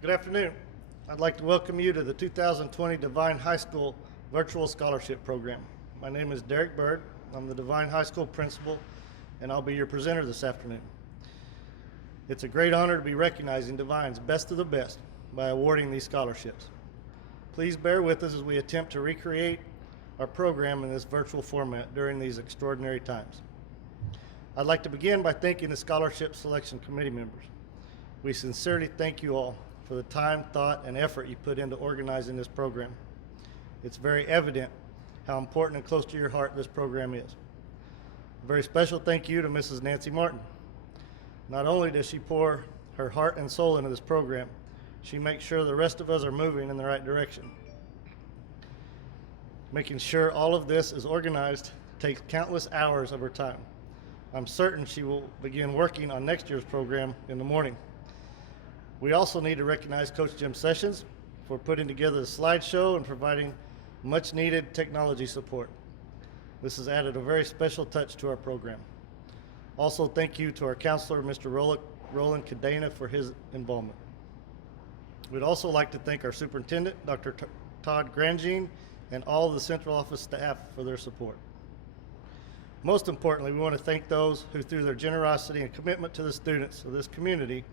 Good afternoon. I'd like to welcome you to the 2020 Devine High School Virtual Scholarship Program. My name is Derek Bird. I'm the Devine High School principal, and I'll be your presenter this afternoon. It's a great honor to be recognizing Devine's best of the best by awarding these scholarships. Please bear with us as we attempt to recreate our program in this virtual format during these extraordinary times. I'd like to begin by thanking the Scholarship Selection Committee members. We sincerely thank you all for the time, thought, and effort you put into organizing this program. It's very evident how important and close to your heart this program is. A very special thank you to Mrs. Nancy Martin. Not only does she pour her heart and soul into this program, she makes sure the rest of us are moving in the right direction. Making sure all of this is organized takes countless hours of her time. I'm certain she will begin working on next year's program in the morning. We also need to recognize Coach Jim Sessions for putting together the slideshow and providing much needed technology support. This has added a very special touch to our program. Also, thank you to our counselor, Mr. Roland Cadena, for his involvement. We'd also like to thank our superintendent, Dr. Todd Grangine, and all of the central office staff for their support. Most importantly, we want to thank those who, through their generosity and commitment to the students of this community,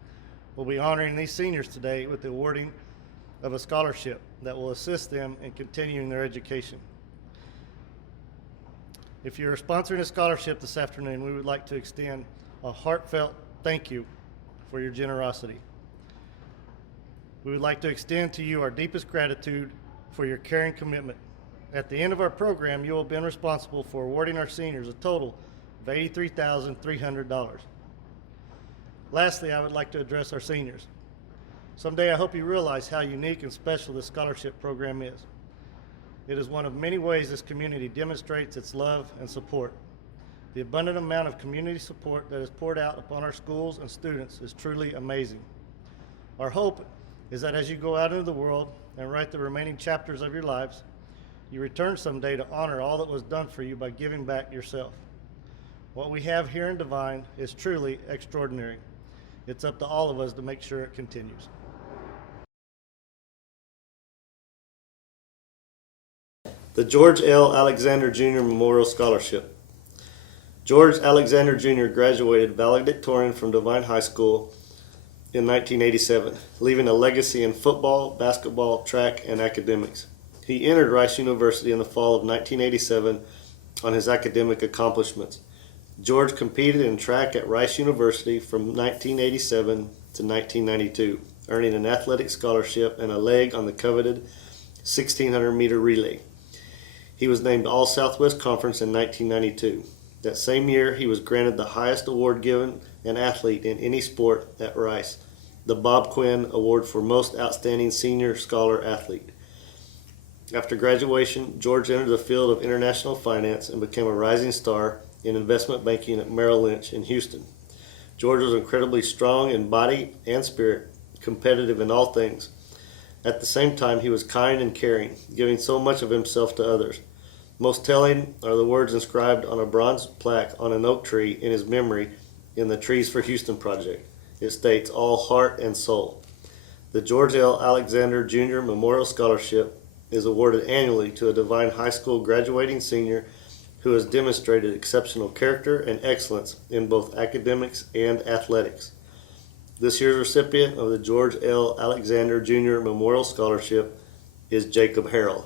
will be honoring these seniors today with the awarding of a scholarship that will assist them in continuing their education. If you're sponsoring a scholarship this afternoon, we would like to extend a heartfelt thank you for your generosity. We would like to extend to you our deepest gratitude for your caring commitment. At the end of our program, you will have been responsible for awarding our seniors a total of $83,300. Lastly, I would like to address our seniors. Someday I hope you realize how unique and special this scholarship program is. It is one of many ways this community demonstrates its love and support. The abundant amount of community support that is poured out upon our schools and students is truly amazing. Our hope is that as you go out into the world and write the remaining chapters of your lives, you return someday to honor all that was done for you by giving back yourself. What we have here in Devine is truly extraordinary. It's up to all of us to make sure it continues. The George L. Alexander Jr. Memorial Scholarship. George Alexander Jr. graduated valedictorian from Devine High School in 1987, leaving a legacy in football, basketball, track, and academics. He entered Rice University in the fall of 1987 on his academic accomplishments. George competed in track at Rice University from 1987 to 1992, earning an athletic scholarship and a leg on the coveted 1,600-meter relay. He was named All-Southwest Conference in 1992. That same year, he was granted the highest award given an athlete in any sport at Rice, the Bob Quinn Award for Most Outstanding Senior Scholar Athlete. After graduation, George entered the field of international finance and became a rising star in investment banking at Merrill Lynch in Houston. George was incredibly strong in body and spirit, competitive in all things. At the same time, he was kind and caring, giving so much of himself to others. Most telling are the words inscribed on a bronze plaque on an oak tree in his memory in the Trees for Houston project. It states, "All heart and soul." The George L. Alexander Jr. Memorial Scholarship is awarded annually to a Devine High School graduating senior who has demonstrated exceptional character and excellence in both academics and athletics. This year's recipient of the George L. Alexander Jr. Memorial Scholarship is Jacob Harrell.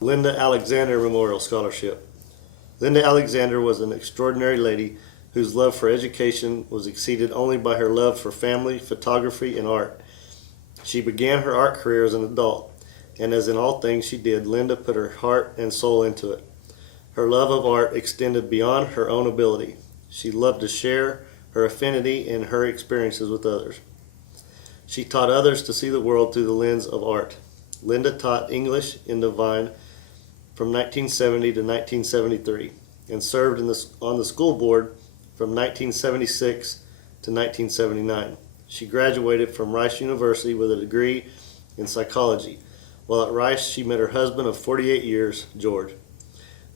Linda Alexander Memorial Scholarship. Linda Alexander was an extraordinary lady whose love for education was exceeded only by her love for family, photography, and art. She began her art career as an adult, and as in all things she did, Linda put her heart and soul into it. Her love of art extended beyond her own ability. She loved to share her affinity and her experiences with others. She taught others to see the world through the lens of art. Linda taught English in Devine from 1970 to 1973 and served on the school board from 1976 to 1979. She graduated from Rice University with a degree in psychology. While at Rice, she met her husband of 48 years, George.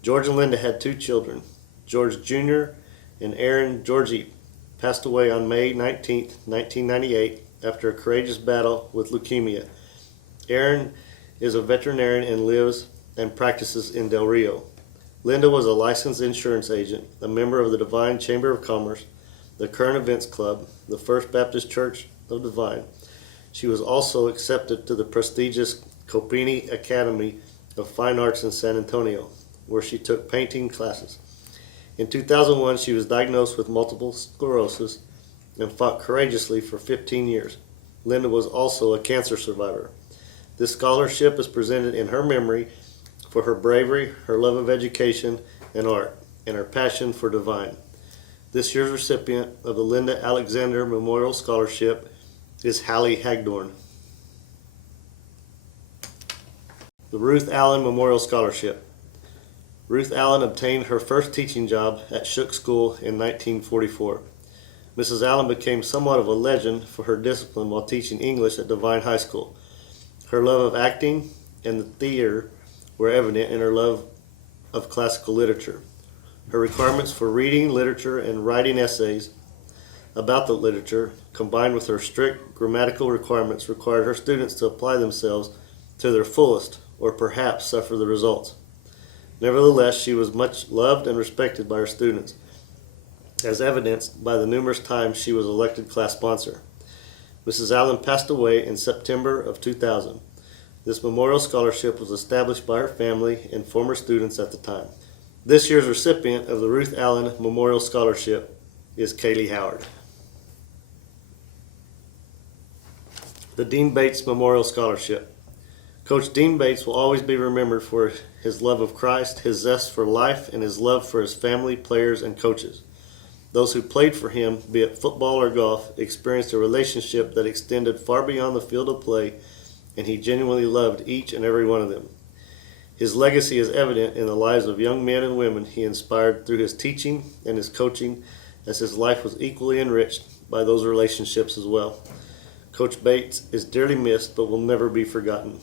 George and Linda had two children, George Jr. and Aaron Georgie. passed away on May 19, 1998, after a courageous battle with leukemia. Aaron is a veterinarian and lives and practices in Del Rio. Linda was a licensed insurance agent, a member of the Devine Chamber of Commerce, the Current Events Club, the First Baptist Church of Devine. She was also accepted to the prestigious Copini Academy of Fine Arts in San Antonio, where she took painting classes. In 2001, she was diagnosed with multiple sclerosis and fought courageously for 15 years. Linda was also a cancer survivor. This scholarship is presented in her memory for her bravery, her love of education and art, and her passion for Devine. This year's recipient of the Linda Alexander Memorial Scholarship is Hallie Hagdorn. The Ruth Allen Memorial Scholarship. Ruth Allen obtained her first teaching job at Shook School in 1944. Mrs. Allen became somewhat of a legend for her discipline while teaching English at Devine High School. Her love of acting and the theater were evident in her love of classical literature. Her requirements for reading literature and writing essays about the literature, combined with her strict grammatical requirements, required her students to apply themselves to their fullest, or perhaps suffer the results. Nevertheless, she was much loved and respected by her students, as evidenced by the numerous times she was elected class sponsor. Mrs. Allen passed away in September of 2000. This memorial scholarship was established by her family and former students at the time. This year's recipient of the Ruth Allen Memorial Scholarship is Kaylee Howard. The Dean Bates Memorial Scholarship. Coach Dean Bates will always be remembered for his love of Christ, his zest for life, and his love for his family, players, and coaches. Those who played for him, be it football or golf, experienced a relationship that extended far beyond the field of play, and he genuinely loved each and every one of them. His legacy is evident in the lives of young men and women he inspired through his teaching and his coaching, as his life was equally enriched by those relationships as well. Coach Bates is dearly missed but will never be forgotten.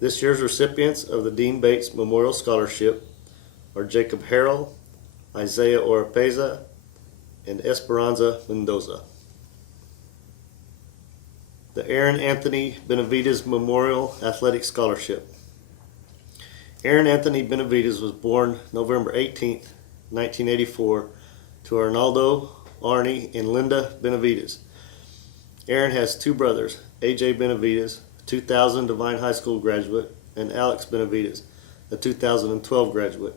This year's recipients of the Dean Bates Memorial Scholarship are Jacob Harrell, Isaiah Oropeza, and Esperanza Mendoza. The Aaron Anthony Benavidez Memorial Athletic Scholarship. Aaron Anthony Benavidez was born November 18, 1984, to Arnaldo, Arnie, and Linda Benavidez. Aaron has two brothers, AJ Benavidez, a 2000 Devine High School graduate, and Alex Benavidez, a 2012 graduate.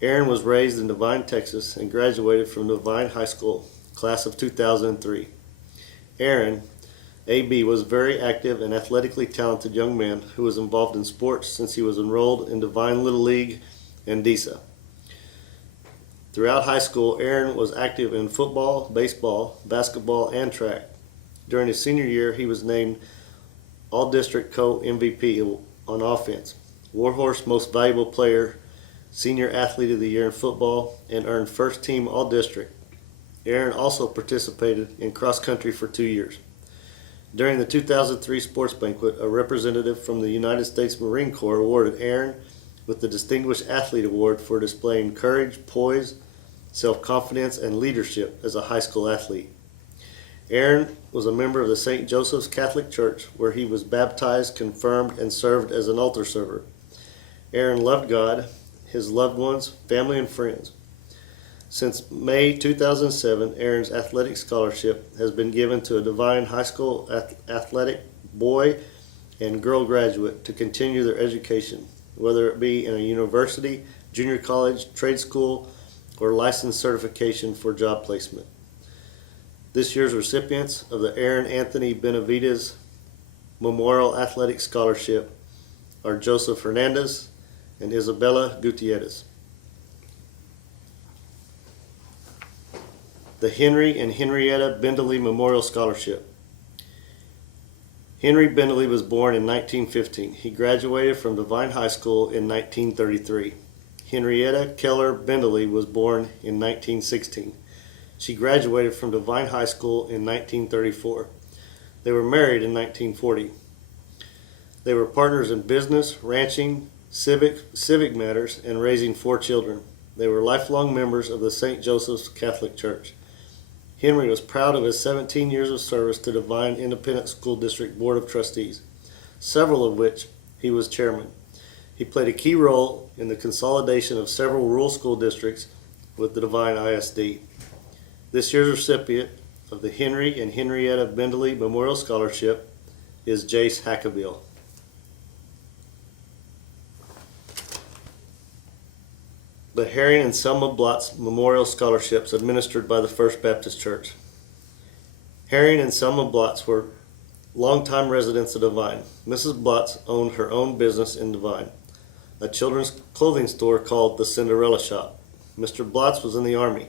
Aaron was raised in Devine, Texas, and graduated from Devine High School, class of 2003. Aaron, AB, was a very active and athletically talented young man who was involved in sports since he was enrolled in Devine Little League and DISA. Throughout high school, Aaron was active in football, baseball, basketball, and track. During his senior year, he was named All-District Co-MVP on offense, Warhorse Most Valuable Player, Senior Athlete of the Year in football, and earned First Team All-District. Aaron also participated in cross country for 2 years. During the 2003 sports banquet, a representative from the United States Marine Corps awarded Aaron with the Distinguished Athlete Award for displaying courage, poise, self-confidence, and leadership as a high school athlete. Aaron was a member of the St. Joseph's Catholic Church, where he was baptized, confirmed, and served as an altar server. Aaron loved God, his loved ones, family, and friends. Since May 2007, Aaron's athletic scholarship has been given to a Devine High School athletic boy and girl graduate to continue their education, whether it be in a university, junior college, trade school, or license certification for job placement. This year's recipients of the Aaron Anthony Benavidez Memorial Athletic Scholarship are Joseph Hernandez and Isabella Gutierrez. The Henry and Henrietta Bendele Memorial Scholarship. Henry Bendele was born in 1915. He graduated from Devine High School in 1933. Henrietta Keller Bendele was born in 1916. She graduated from Devine High School in 1934. They were married in 1940. They were partners in business, ranching, civic matters, and raising 4 children. They were lifelong members of the St. Joseph's Catholic Church. Henry was proud of his 17 years of service to Devine Independent School District Board of Trustees, several of which he was chairman. He played a key role in the consolidation of several rural school districts with the Devine ISD. This year's recipient of the Henry and Henrietta Bendele Memorial Scholarship is Jace Hackabill. The Heyen and Selma Blotz Memorial Scholarships administered by the First Baptist Church. Heyen and Selma Blotz were longtime residents of Devine. Mrs. Blotz owned her own business in Devine, a children's clothing store called the Cinderella Shop. Mr. Blotz was in the Army,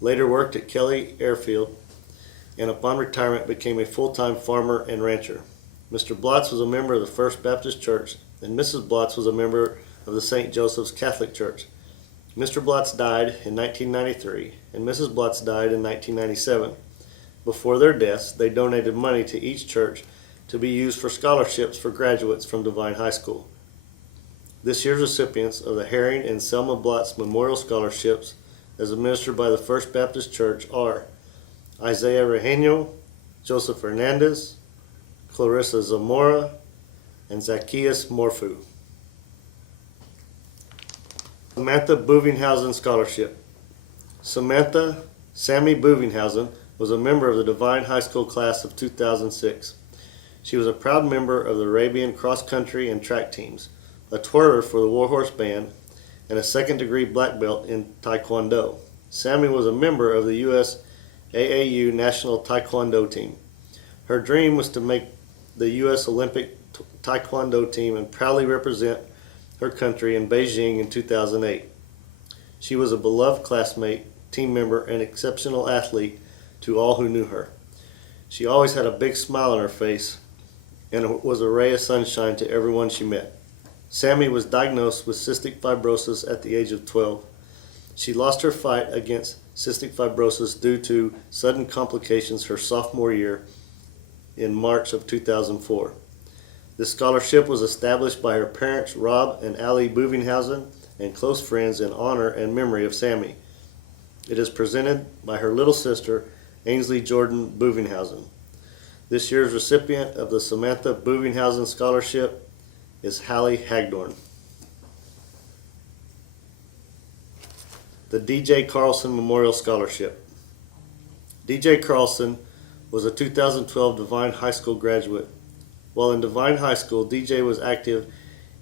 later worked at Kelly Airfield, and upon retirement became a full-time farmer and rancher. Mr. Blotz was a member of the First Baptist Church, and Mrs. Blotz was a member of the St. Joseph's Catholic Church. Mr. Blotz died in 1993, and Mrs. Blotz died in 1997. Before their deaths, they donated money to each church to be used for scholarships for graduates from Devine High School. This year's recipients of the Heyen and Selma Blotz Memorial Scholarships, as administered by the First Baptist Church, are Isaiah Reheño, Joseph Hernandez, Clarissa Zamora, and Zacchaeus Morfu. Samantha Bovinghausen Scholarship. Samantha Sammy Bovinghausen was a member of the Devine High School class of 2006. She was a proud member of the Arabian cross country and track teams, a twirler for the Warhorse Band, and a second-degree black belt in Taekwondo. Sammy was a member of the U.S. AAU National Taekwondo team. Her dream was to make the U.S. Olympic Taekwondo team and proudly represent her country in Beijing in 2008. She was a beloved classmate, team member, and exceptional athlete to all who knew her. She always had a big smile on her face and was a ray of sunshine to everyone she met. Sammy was diagnosed with cystic fibrosis at the age of 12. She lost her fight against cystic fibrosis due to sudden complications her sophomore year in March of 2004. This scholarship was established by her parents, Rob and Allie Bovinghausen, and close friends in honor and memory of Sammy. It is presented by her little sister, Ainsley Jordan Bovinghausen. This year's recipient of the Samantha Bovinghausen Scholarship is Hallie Hagdorn. The D.J. Carlson Memorial Scholarship. D.J. Carlson was a 2012 Devine High School graduate. While in Devine High School, D.J. was active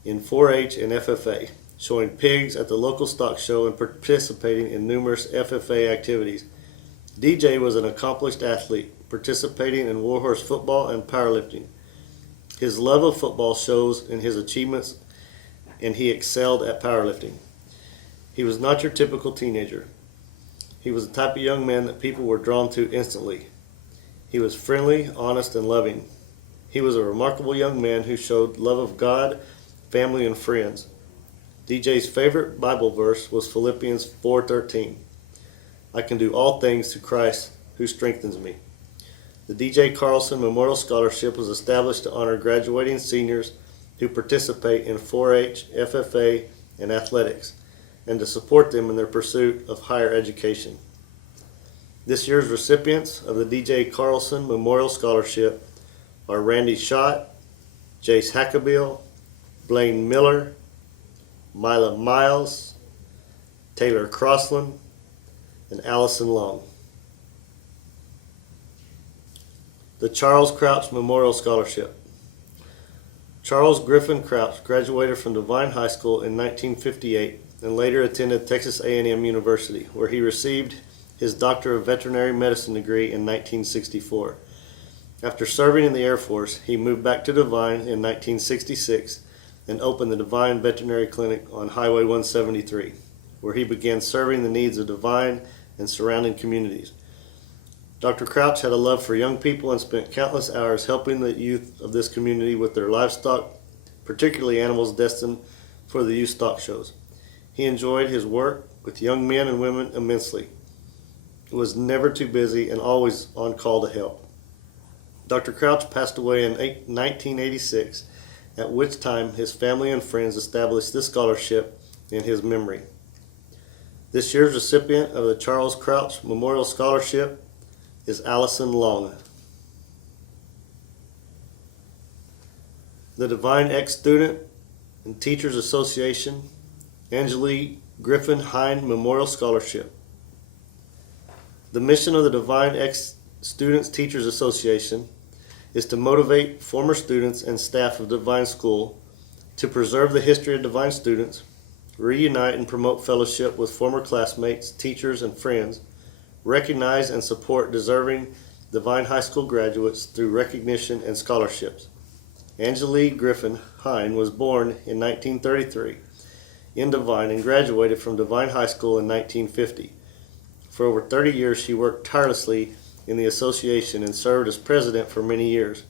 in 4-H and FFA, showing pigs at the local stock show and participating in numerous FFA activities. D.J. was an accomplished athlete, participating in warhorse football and powerlifting. His love of football shows in his achievements, and he excelled at powerlifting. He was not your typical teenager. He was the type of young man that people were drawn to instantly. He was friendly, honest, and loving. He was a remarkable young man who showed love of God, family, and friends. DJ's favorite Bible verse was Philippians 4:13. I can do all things through Christ who strengthens me. The D.J. Carlson Memorial Scholarship was established to honor graduating seniors who participate in 4-H, FFA, and athletics, and to support them in their pursuit of higher education. This year's recipients of the D.J. Carlson Memorial Scholarship are Randy Schott, Jace Hackabill, Blaine Miller, Mila Miles, Taylor Crossland, and Allison Long. The Charles Crouch Memorial Scholarship. Charles Griffin Crouch graduated from Devine High School in 1958 and later attended Texas A&M University, where he received his Doctor of Veterinary Medicine degree in 1964. After serving in the Air Force, he moved back to Devine in 1966 and opened the Devine Veterinary Clinic on Highway 173, where he began serving the needs of Devine and surrounding communities. Dr. Crouch had a love for young people and spent countless hours helping the youth of this community with their livestock, particularly animals destined for the youth stock shows. He enjoyed his work with young men and women immensely. He was never too busy and always on call to help. Dr. Crouch passed away in 1986, at which time his family and friends established this scholarship in his memory. This year's recipient of the Charles Crouch Memorial Scholarship is Allison Long. The Devine Ex-Student and Teachers Association, Angilee Griffin Heyen Memorial Scholarship. The mission of the Devine Ex-Students Teachers Association is to motivate former students and staff of Devine School to preserve the history of Devine students, reunite and promote fellowship with former classmates, teachers, and friends, recognize and support deserving Devine High School graduates through recognition and scholarships. Angilee Griffin Heyen was born in 1933 in Devine and graduated from Devine High School in 1950. For over 30 years, she worked tirelessly in the association and served as president for many years.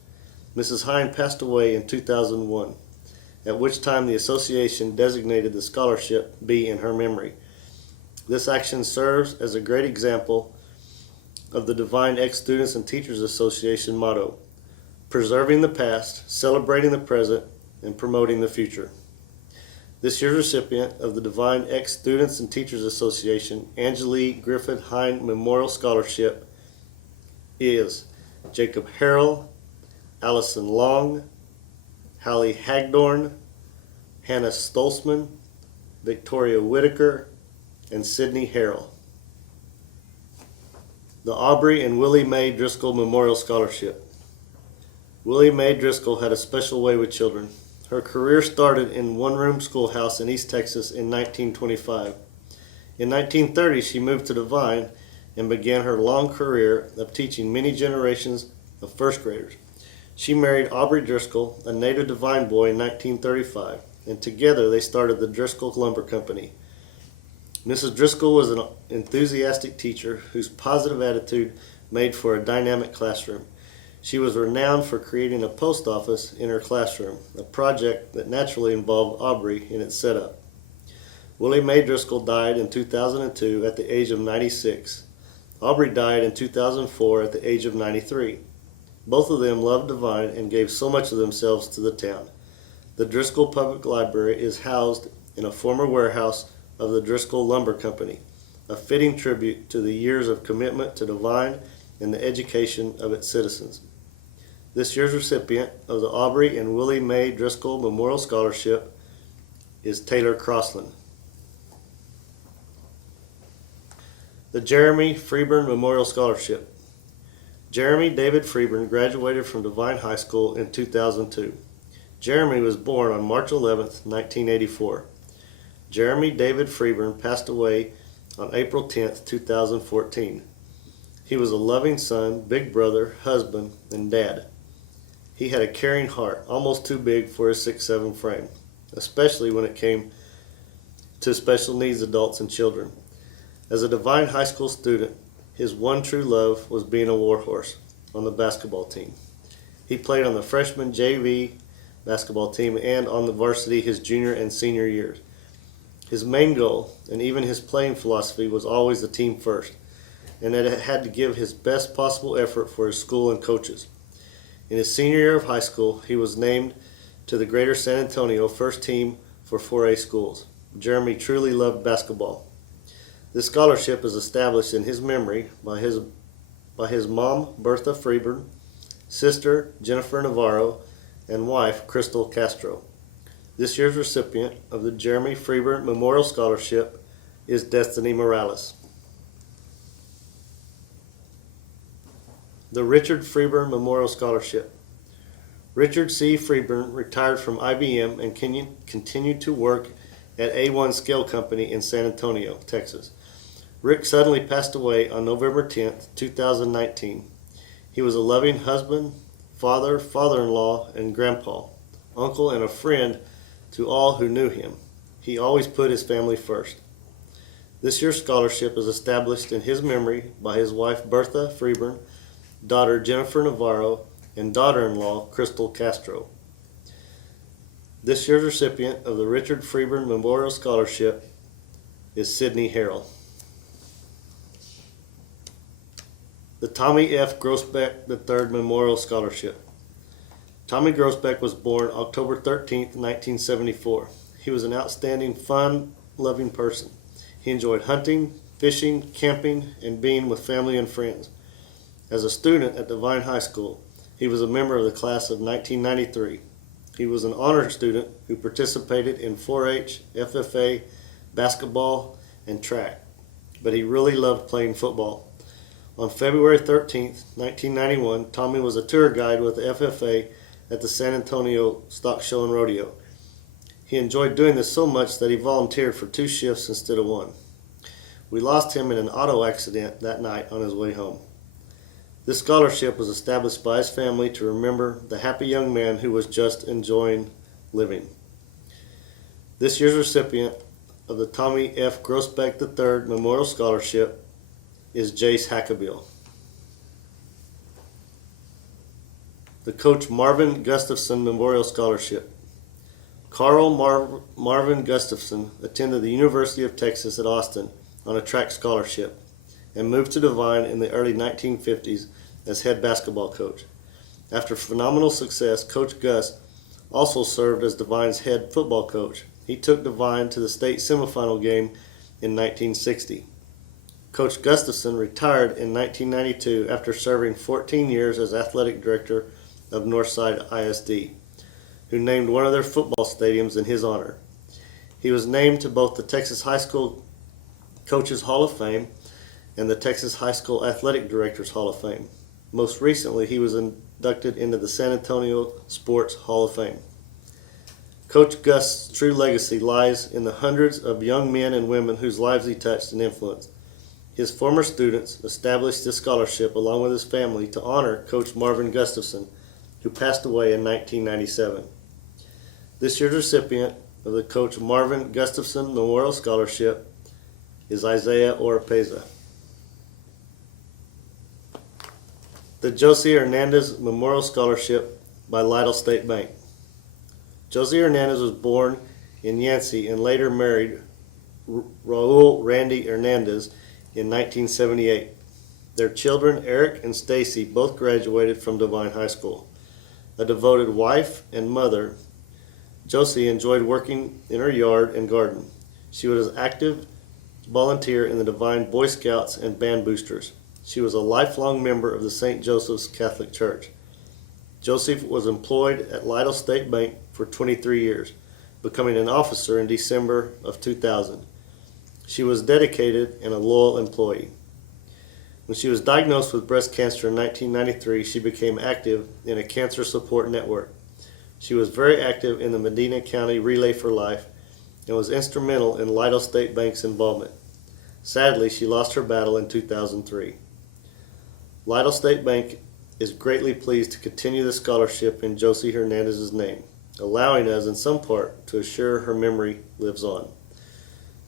Mrs. Heyen passed away in 2001, at which time the association designated the scholarship be in her memory. This action serves as a great example of the Devine Ex-Students and Teachers Association motto: preserving the past, celebrating the present, and promoting the future. This year's recipient of the Devine Ex-Students and Teachers Association Angilee Griffin Heyen Memorial Scholarship is Jacob Harrell, Allison Long, Hallie Hagdorn, Hannah Stolzman, Victoria Whitaker, and Sydney Harrell. The Aubrey and Willie Mae Driscoll Memorial Scholarship. Willie Mae Driscoll had a special way with children. Her career started in one-room schoolhouse in East Texas in 1925. In 1930, she moved to Devine and began her long career of teaching many generations of first graders. She married Aubrey Driscoll, a native Devine boy, in 1935, and together they started the Driscoll Lumber Company. Mrs. Driscoll was an enthusiastic teacher whose positive attitude made for a dynamic classroom. She was renowned for creating a post office in her classroom, a project that naturally involved Aubrey in its setup. Willie Mae Driscoll died in 2002 at the age of 96. Aubrey died in 2004 at the age of 93. Both of them loved Devine and gave so much of themselves to the town. The Driscoll Public Library is housed in a former warehouse of the Driscoll Lumber Company, a fitting tribute to the years of commitment to Devine and the education of its citizens. This year's recipient of the Aubrey and Willie Mae Driscoll Memorial Scholarship is Taylor Crossland. The Jeremy Freeburn Memorial Scholarship. Jeremy David Freeburn graduated from Devine High School in 2002. Jeremy was born on March 11, 1984. Jeremy David Freeburn passed away on April 10, 2014. He was a loving son, big brother, husband, and dad. He had a caring heart, almost too big for his 6'7" frame, especially when it came to special needs adults and children. As a Devine High School student, his one true love was being a warhorse on the basketball team. He played on the freshman JV basketball team and on the varsity his junior and senior years. His main goal, and even his playing philosophy, was always the team first, and that it had to give his best possible effort for his school and coaches. In his senior year of high school, he was named to the Greater San Antonio first team for 4A schools. Jeremy truly loved basketball. This scholarship is established in his memory by his mom, Bertha Freeburn, sister, Jennifer Navarro, and wife, Crystal Castro. This year's recipient of the Jeremy Freeburn Memorial Scholarship is Destiny Morales. The Richard Freeburn Memorial Scholarship. Richard C. Freeburn retired from IBM and continued to work at A1 Scale Company in San Antonio, Texas. Rick suddenly passed away on November 10, 2019. He was a loving husband, father, father-in-law, and grandpa, uncle, and a friend to all who knew him. He always put his family first. This year's scholarship is established in his memory by his wife Bertha Freeburn, daughter Jennifer Navarro, and daughter-in-law Crystal Castro. This year's recipient of the Richard Freeburn Memorial Scholarship is Sydney Harrell. The Tommy F. Groesbeck III Memorial Scholarship. Tommy Groesbeck was born October 13, 1974. He was an outstanding, fun-loving person. He enjoyed hunting, fishing, camping, and being with family and friends. As a student at Devine High School, he was a member of the class of 1993. He was an honor student who participated in 4-H, FFA, basketball, and track, but he really loved playing football. On February 13, 1991, Tommy was a tour guide with the FFA at the San Antonio Stock Show and Rodeo. He enjoyed doing this so much that he volunteered for 2 shifts instead of 1. We lost him in an auto accident that night on his way home. This scholarship was established by his family to remember the happy young man who was just enjoying living. This year's recipient of the Tommy F. Groesbeck III Memorial Scholarship is Jace Hackabill. The Coach Marvin Gustafson Memorial Scholarship. Marvin Gustafson attended the University of Texas at Austin on a track scholarship and moved to Devine in the early 1950s as head basketball coach. After phenomenal success, Coach Gus also served as Devine's head football coach. He took Devine to the state semifinal game in 1960. Coach Gustafson retired in 1992 after serving 14 years as athletic director of Northside ISD, who named one of their football stadiums in his honor. He was named to both the Texas High School Coaches Hall of Fame and the Texas High School Athletic Directors Hall of Fame. Most recently, he was inducted into the San Antonio Sports Hall of Fame. Coach Gus' true legacy lies in the hundreds of young men and women whose lives he touched and influenced. His former students established this scholarship along with his family to honor Coach Marvin Gustafson, who passed away in 1997. This year's recipient of the Coach Marvin Gustafson Memorial Scholarship is Isaiah Oropeza. The Josie Hernandez Memorial Scholarship by Lytle State Bank. Josie Hernandez was born in Yancey and later married Raul Randy Hernandez in 1978. Their children, Eric and Stacy, both graduated from Devine High School. A devoted wife and mother, Josie enjoyed working in her yard and garden. She was an active volunteer in the Devine Boy Scouts and Band Boosters. She was a lifelong member of the St. Joseph's Catholic Church. Josie was employed at Lytle State Bank for 23 years, becoming an officer in December of 2000. She was dedicated and a loyal employee. When she was diagnosed with breast cancer in 1993, she became active in a cancer support network. She was very active in the Medina County Relay for Life and was instrumental in Lytle State Bank's involvement. Sadly, she lost her battle in 2003. Lytle State Bank is greatly pleased to continue the scholarship in Josie Hernandez's name, allowing us in some part to assure her memory lives on.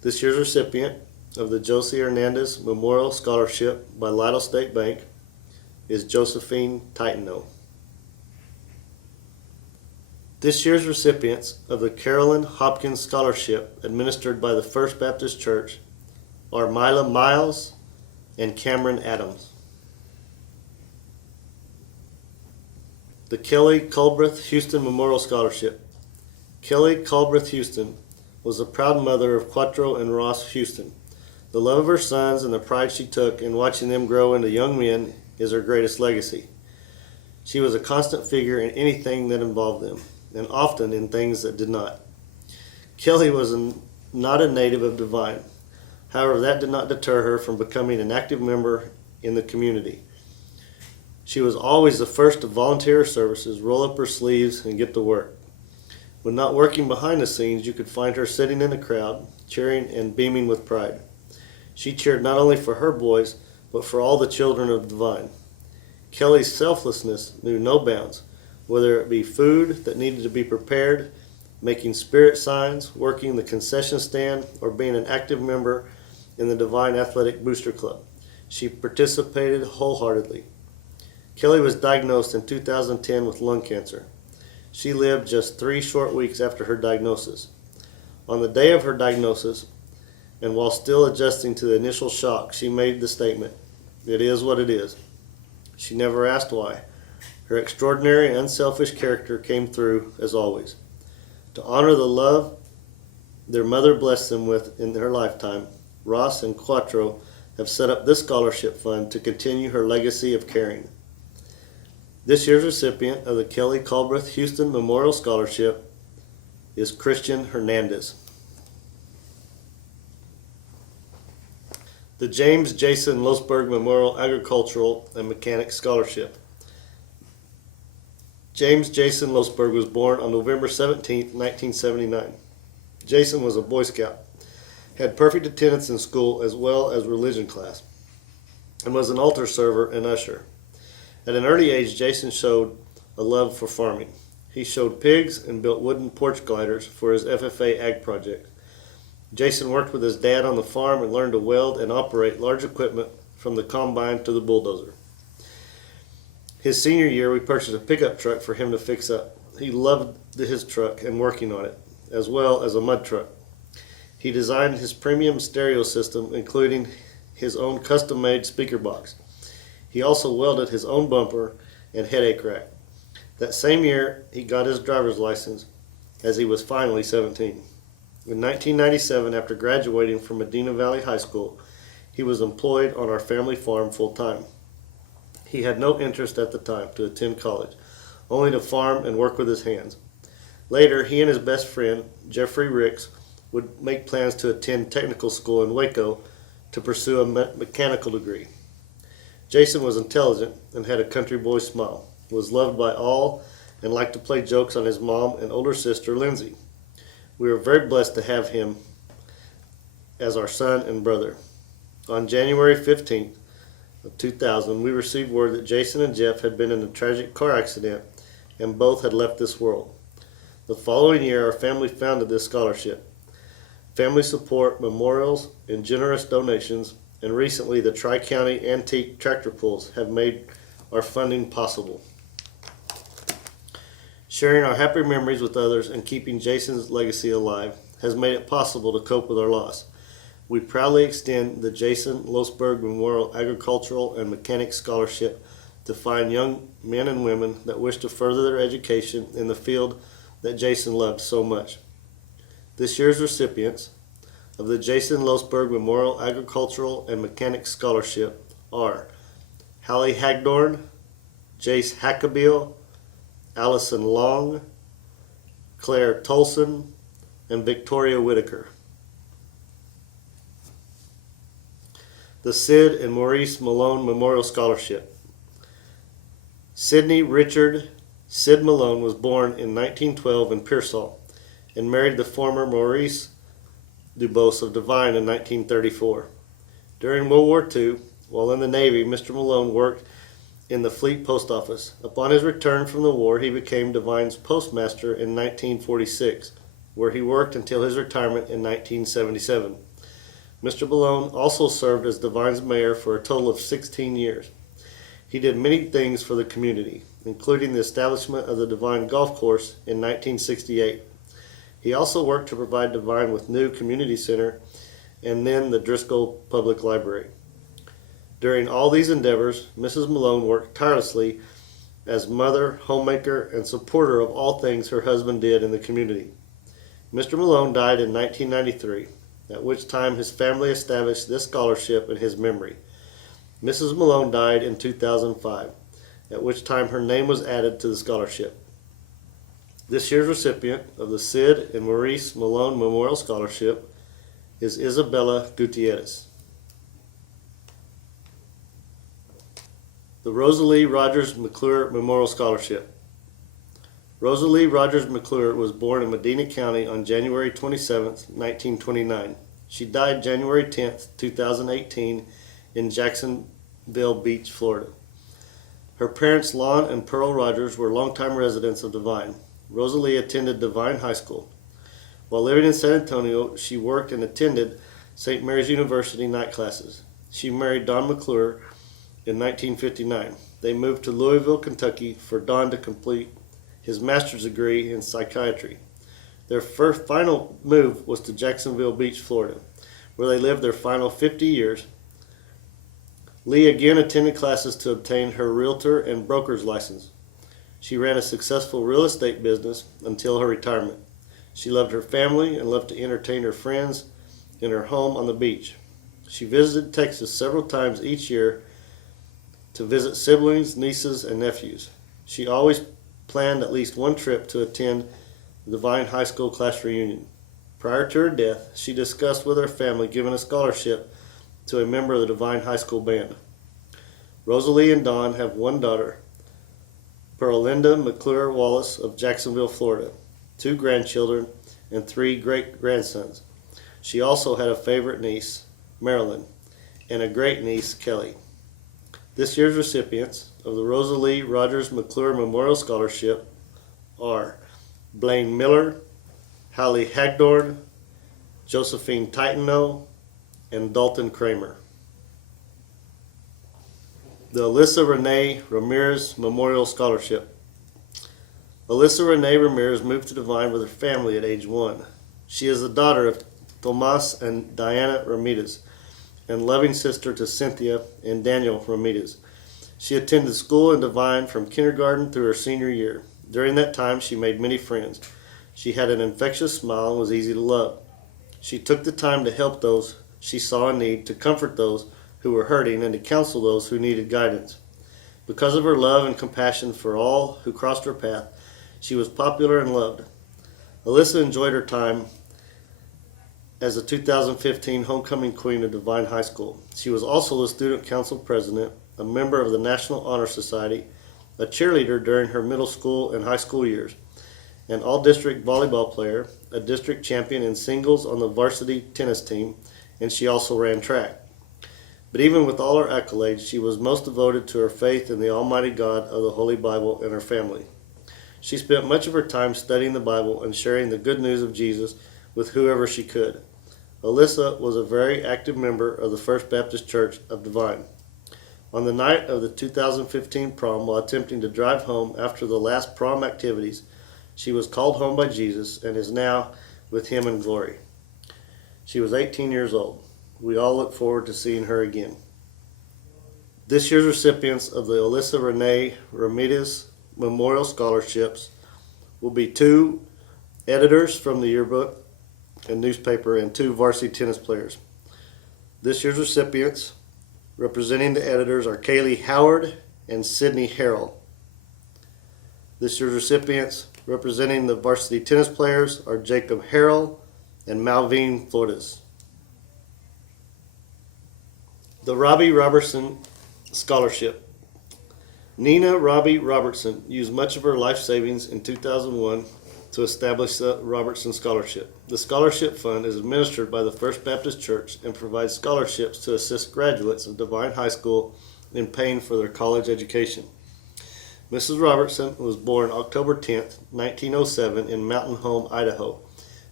This year's recipient of the Josie Hernandez Memorial Scholarship by Lytle State Bank is Josephine Titano. This year's recipients of the Carolyn Hopkins Scholarship administered by the First Baptist Church are Mila Miles and Cameron Adams. The Kelly Culbreath Houston Memorial Scholarship. Kelly Culbreath Houston was the proud mother of Quattro and Ross Houston. The love of her sons and the pride she took in watching them grow into young men is her greatest legacy. She was a constant figure in anything that involved them, and often in things that did not. Kelly was not a native of Devine. However, that did not deter her from becoming an active member in the community. She was always the first to volunteer her services, roll up her sleeves, and get to work. When not working behind the scenes, you could find her sitting in the crowd, cheering and beaming with pride. She cheered not only for her boys, but for all the children of Devine. Kelly's selflessness knew no bounds, whether it be food that needed to be prepared, making spirit signs, working the concession stand, or being an active member in the Devine Athletic Booster Club. She participated wholeheartedly. Kelly was diagnosed in 2010 with lung cancer. She lived just 3 short weeks after her diagnosis. On the day of her diagnosis, and while still adjusting to the initial shock, she made the statement, "It is what it is." She never asked why. Her extraordinary and unselfish character came through as always. To honor the love their mother blessed them with in her lifetime, Ross and Quattro have set up this scholarship fund to continue her legacy of caring. This year's recipient of the Kelly Culbreath Houston Memorial Scholarship is Christian Hernandez. The James Jason Loessberg Memorial Agricultural and Mechanics Scholarship. James Jason Loessberg was born on November 17, 1979. Jason was a Boy Scout, had perfect attendance in school as well as religion class, and was an altar server and usher. At an early age, Jason showed a love for farming. He showed pigs and built wooden porch gliders for his FFA ag project. Jason worked with his dad on the farm and learned to weld and operate large equipment from the combine to the bulldozer. His senior year, we purchased a pickup truck for him to fix up. He loved his truck and working on it, as well as a mud truck. He designed his premium stereo system, including his own custom-made speaker box. He also welded his own bumper and headache rack. That same year, he got his driver's license, as he was finally 17. In 1997, after graduating from Medina Valley High School, he was employed on our family farm full-time. He had no interest at the time to attend college, only to farm and work with his hands. Later, he and his best friend, Jeffrey Ricks, would make plans to attend technical school in Waco to pursue a mechanical degree. Jason was intelligent and had a country boy smile, was loved by all, and liked to play jokes on his mom and older sister, Lindsay. We were very blessed to have him as our son and brother. On January 15th of 2000, we received word that Jason and Jeff had been in a tragic car accident and both had left this world. The following year, our family founded this scholarship. Family support, memorials, and generous donations, and recently the Tri-County Antique Tractor Pulls have made our funding possible. Sharing our happy memories with others and keeping Jason's legacy alive has made it possible to cope with our loss. We proudly extend the Jason Loessberg Memorial Agricultural and Mechanics Scholarship to find young men and women that wish to further their education in the field that Jason loved so much. This year's recipients of the Jason Loessberg Memorial Agricultural and Mechanics Scholarship are Hallie Hagdorn, Jace Hackabill, Allison Long, Claire Tolson, and Victoria Whitaker. The Sid and Maurice Malone Memorial Scholarship. Sidney Richard Sid Malone was born in 1912 in Pearsall and married the former Maurice Dubose of Devine in 1934. During World War II, while in the Navy, Mr. Malone worked in the Fleet Post Office. Upon his return from the war, he became Devine's postmaster in 1946, where he worked until his retirement in 1977. Mr. Malone also served as Devine's mayor for a total of 16 years. He did many things for the community, including the establishment of the Devine Golf Course in 1968. He also worked to provide Devine with new community center and then the Driscoll Public Library. During all these endeavors, Mrs. Malone worked tirelessly as mother, homemaker, and supporter of all things her husband did in the community. Mr. Malone died in 1993, at which time his family established this scholarship in his memory. Mrs. Malone died in 2005, at which time her name was added to the scholarship. This year's recipient of the Sid and Maurice Malone Memorial Scholarship is Isabella Gutierrez. The Rosalee Rogers McClure Memorial Scholarship. Rosalee Rogers McClure was born in Medina County on January 27, 1929. She died January 10, 2018 in Jacksonville Beach, Florida. Her parents, Lon and Pearl Rogers, were longtime residents of Devine. Rosalee attended Devine High School. While living in San Antonio, she worked and attended St. Mary's University night classes. She married Don McClure in 1959. They moved to Louisville, Kentucky for Don to complete his master's degree in psychiatry. Their first final move was to Jacksonville Beach, Florida, where they lived their final 50 years. Lee again attended classes to obtain her realtor and broker's license. She ran a successful real estate business until her retirement. She loved her family and loved to entertain her friends in her home on the beach. She visited Texas several times each year to visit siblings, nieces, and nephews. She always planned at least one trip to attend the Devine High School class reunion. Prior to her death, she discussed with her family giving a scholarship to a member of the Devine High School band. Rosalee and Dawn have one daughter, Pearlinda McClure Wallace of Jacksonville, Florida, 2 grandchildren, and 3 great-grandsons. She also had a favorite niece, Marilyn, and a great-niece, Kelly. This year's recipients of the Rosalee Rogers McClure Memorial Scholarship are Blaine Miller, Hallie Hagdorn, Josephine Titanow, and Dalton Kramer. The Alyssa Renee Ramirez Memorial Scholarship. Alyssa Renee Ramirez moved to Devine with her family at age 1. She is the daughter of Tomas and Diana Ramirez, and loving sister to Cynthia and Daniel Ramirez. She attended school in Devine from kindergarten through her senior year. During that time, she made many friends. She had an infectious smile and was easy to love. She took the time to help those she saw in need, to comfort those who were hurting, and to counsel those who needed guidance. Because of her love and compassion for all who crossed her path, she was popular and loved. Alyssa enjoyed her time as the 2015 Homecoming Queen of Devine High School. She was also the Student Council President, a member of the National Honor Society, a cheerleader during her middle school and high school years, an all-district volleyball player, a district champion in singles on the varsity tennis team, and she also ran track. But even with all her accolades, she was most devoted to her faith in the Almighty God of the Holy Bible and her family. She spent much of her time studying the Bible and sharing the good news of Jesus with whoever she could. Alyssa was a very active member of the First Baptist Church of Devine. On the night of the 2015 prom, while attempting to drive home after the last prom activities, she was called home by Jesus and is now with him in glory. She was 18 years old. We all look forward to seeing her again. This year's recipients of the Alyssa Renee Ramirez Memorial Scholarships will be 2 editors from the yearbook and newspaper and 2 varsity tennis players. This year's recipients, representing the editors, are Kaylee Howard and Sydney Harrell. This year's recipients, representing the varsity tennis players, are Jacob Harrell and Malvin Flores. The Robbie Robertson Scholarship. Nina Robbie Robertson used much of her life savings in 2001 to establish the Robertson Scholarship. The scholarship fund is administered by the First Baptist Church and provides scholarships to assist graduates of Devine High School in paying for their college education. Mrs. Robertson was born October 10, 1907 in Mountain Home, Idaho.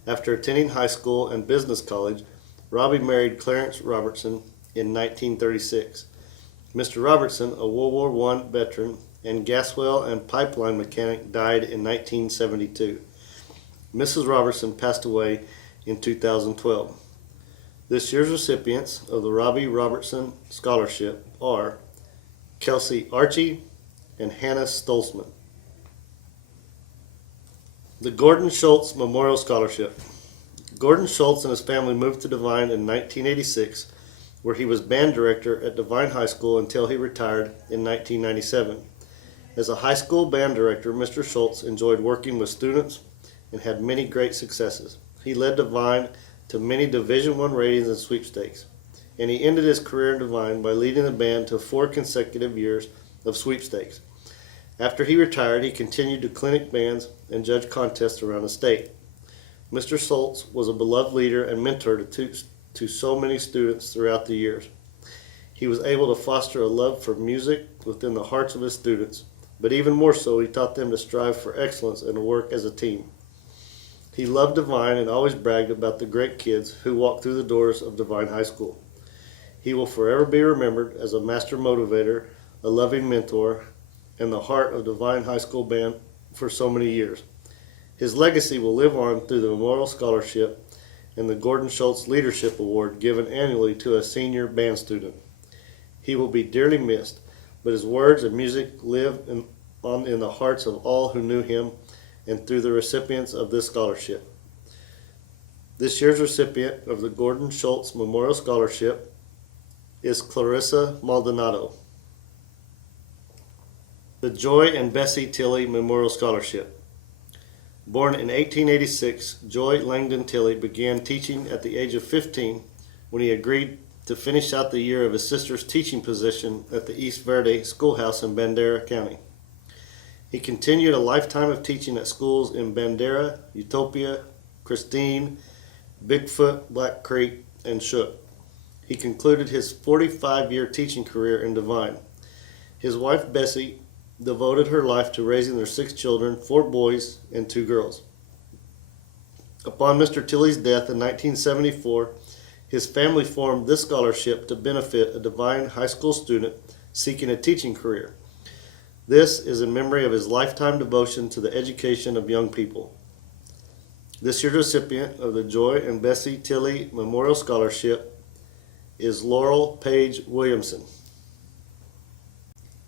After attending high school and business college, Robbie married Clarence Robertson in 1936. Mr. Robertson, a World War I veteran and gas well and pipeline mechanic, died in 1972. Mrs. Robertson passed away in 2012. This year's recipients of the Robbie Robertson Scholarship are Kelsey Archie and Hannah Stolzman. The Gordon Shultz Memorial Scholarship. Gordon Shultz and his family moved to Devine in 1986, where he was band director at Devine High School until he retired in 1997. As a high school band director, Mr. Shultz enjoyed working with students and had many great successes. He led Devine to many Division I ratings and sweepstakes, and he ended his career in Devine by leading the band to 4 consecutive years of sweepstakes. After he retired, he continued to clinic bands and judge contests around the state. Mr. Shultz was a beloved leader and mentor to so many students throughout the years. He was able to foster a love for music within the hearts of his students, but even more so, he taught them to strive for excellence and to work as a team. He loved Devine and always bragged about the great kids who walked through the doors of Devine High School. He will forever be remembered as a master motivator, a loving mentor, and the heart of Devine High School band for so many years. His legacy will live on through the Memorial Scholarship and the Gordon Shultz Leadership Award given annually to a senior band student. He will be dearly missed, but his words and music live in the hearts of all who knew him and through the recipients of this scholarship. This year's recipient of the Gordon Shultz Memorial Scholarship is Clarissa Maldonado. The Joy and Bessie Tilley Memorial Scholarship. Born in 1886, Joy Langdon Tilley began teaching at the age of 15 when he agreed to finish out the year of his sister's teaching position at the East Verde Schoolhouse in Bandera County. He continued a lifetime of teaching at schools in Bandera, Utopia, Christine, Bigfoot, Black Creek, and Shultz. He concluded his 45-year teaching career in Devine. His wife Bessie devoted her life to raising their 6 children, 4 boys and 2 girls. Upon Mr. Tilley's death in 1974, his family formed this scholarship to benefit a Devine high school student seeking a teaching career. This is in memory of his lifetime devotion to the education of young people. This year's recipient of the Joy and Bessie Tilley Memorial Scholarship is Laurel Page Williamson.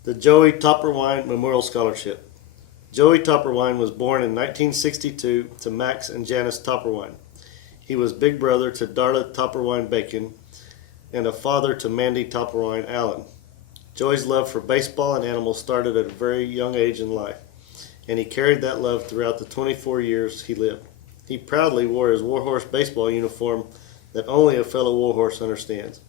The Joey Toepperwein Memorial Scholarship. Joey Toepperwein was born in 1962 to Max and Janice Toepperwein. He was big brother to Darla Toepperwein Bacon and a father to Mandy Toepperwein Allen. Joey's love for baseball and animals started at a very young age in life, and he carried that love throughout the 24 years he lived. He proudly wore his Warhorse baseball uniform that only a fellow Warhorse understands.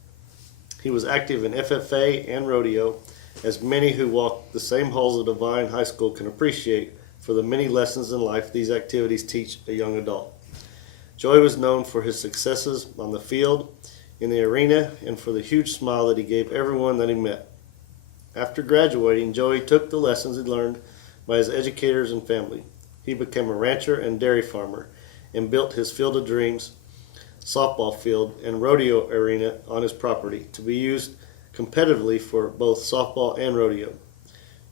He was active in FFA and rodeo, as many who walk the same halls of Devine High School can appreciate for the many lessons in life these activities teach a young adult. Joey was known for his successes on the field, in the arena, and for the huge smile that he gave everyone that he met. After graduating, Joey took the lessons he learned by his educators and family. He became a rancher and dairy farmer and built his Field of Dreams softball field and rodeo arena on his property to be used competitively for both softball and rodeo.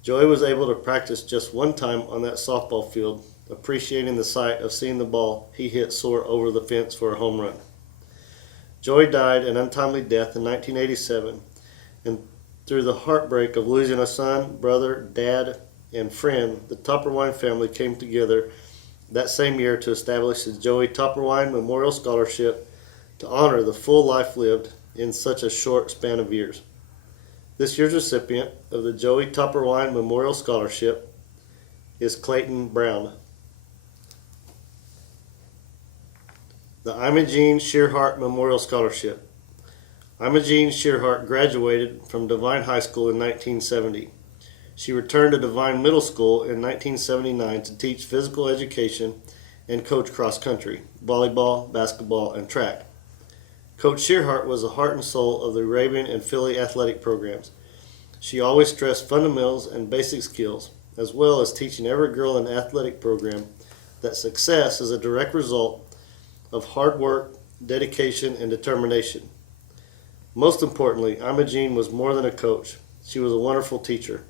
Joey was able to practice just one time on that softball field, appreciating the sight of seeing the ball he hit soar over the fence for a home run. Joey died an untimely death in 1987, and through the heartbreak of losing a son, brother, dad, and friend, the Toepperwein family came together that same year to establish the Joey Toepperwein Memorial Scholarship to honor the full life lived in such a short span of years. This year's recipient of the Joey Toepperwein Memorial Scholarship is Clayton Brown. The Imogene Tschirhart Memorial Scholarship. Imogene Tschirhart graduated from Devine High School in 1970. She returned to Devine Middle School in 1979 to teach physical education and coach cross country, volleyball, basketball, and track. Coach Tschirhart was the heart and soul of the Arabian and Philly athletic programs. She always stressed fundamentals and basic skills, as well as teaching every girl in the athletic program that success is a direct result of hard work, dedication, and determination. Most importantly, Imogene was more than a coach. She was a wonderful teacher.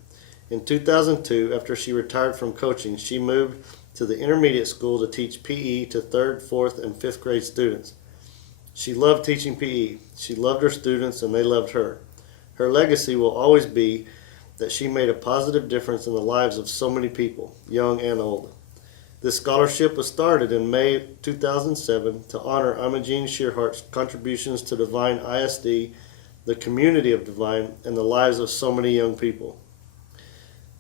In 2002, after she retired from coaching, she moved to the intermediate school to teach PE to 3rd, 4th, and 5th grade students. She loved teaching PE. She loved her students, and they loved her. Her legacy will always be that she made a positive difference in the lives of so many people, young and old. This scholarship was started in May 2007 to honor Imogene Tschirhart's contributions to Devine ISD, the community of Devine, and the lives of so many young people.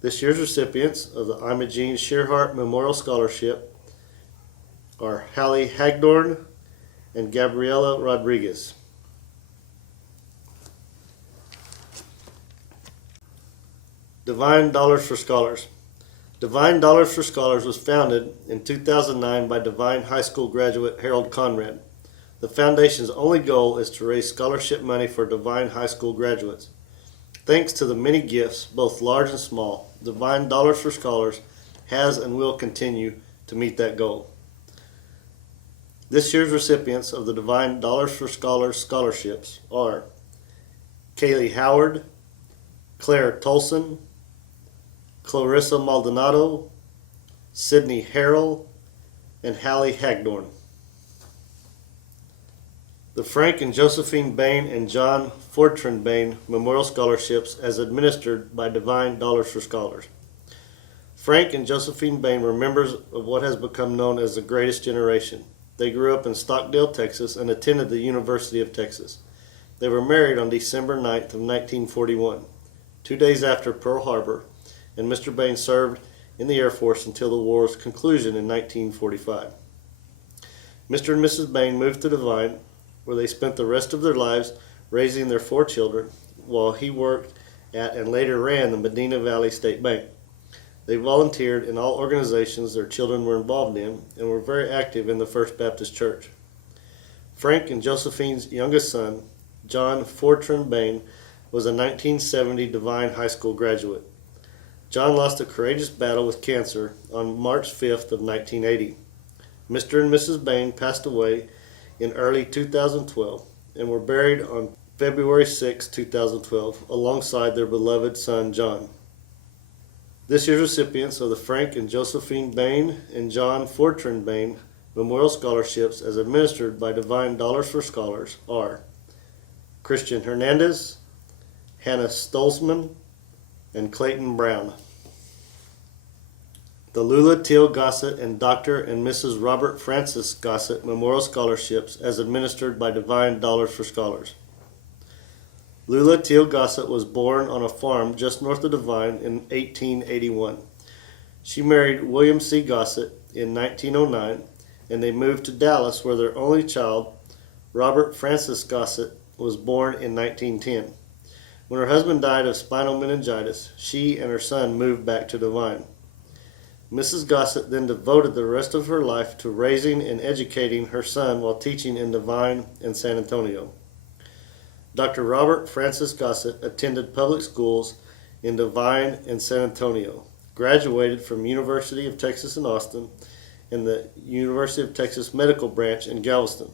This year's recipients of the Imogene Tschirhart Memorial Scholarship are Hallie Hagdorn and Gabriela Rodriguez. Devine Dollars for Scholars. Devine Dollars for Scholars was founded in 2009 by Devine High School graduate Harold Conrad. The foundation's only goal is to raise scholarship money for Devine High School graduates. Thanks to the many gifts, both large and small, Devine Dollars for Scholars has and will continue to meet that goal. This year's recipients of the Devine Dollars for Scholars scholarships are Kaylee Howard, Claire Tolson, Clarissa Maldonado, Sydney Harrell, and Hallie Hagdorn. The Frank and Josephine Bain and John Fortran Bain Memorial Scholarships as administered by Devine Dollars for Scholars. Frank and Josephine Bain were members of what has become known as the Greatest Generation. They grew up in Stockdale, Texas, and attended the University of Texas. They were married on December 9th of 1941, 2 days after Pearl Harbor, and Mr. Bain served in the Air Force until the war's conclusion in 1945. Mr. and Mrs. Bain moved to Devine, where they spent the rest of their lives raising their 4 children, while he worked at and later ran the Medina Valley State Bank. They volunteered in all organizations their children were involved in and were very active in the First Baptist Church. Frank and Josephine's youngest son, John Fortran Bain, was a 1970 Devine High School graduate. John lost a courageous battle with cancer on March 5th of 1980. Mr. and Mrs. Bain passed away in early 2012 and were buried on February 6, 2012, alongside their beloved son, John. This year's recipients of the Frank and Josephine Bain and John Fortran Bain Memorial Scholarships, as administered by Devine Dollars for Scholars, are Christian Hernandez, Hannah Stolzman, and Clayton Brown. The Lula Teal Gossett and Dr. and Mrs. Robert Francis Gossett Memorial Scholarships, as administered by Devine Dollars for Scholars. Lula Teal Gossett was born on a farm just north of Devine in 1881. She married William C. Gossett in 1909, and they moved to Dallas, where their only child, Robert Francis Gossett, was born in 1910. When her husband died of spinal meningitis, she and her son moved back to Devine. Mrs. Gossett then devoted the rest of her life to raising and educating her son while teaching in Devine and San Antonio. Dr. Robert Francis Gossett attended public schools in Devine and San Antonio, graduated from University of Texas in Austin and the University of Texas Medical Branch in Galveston.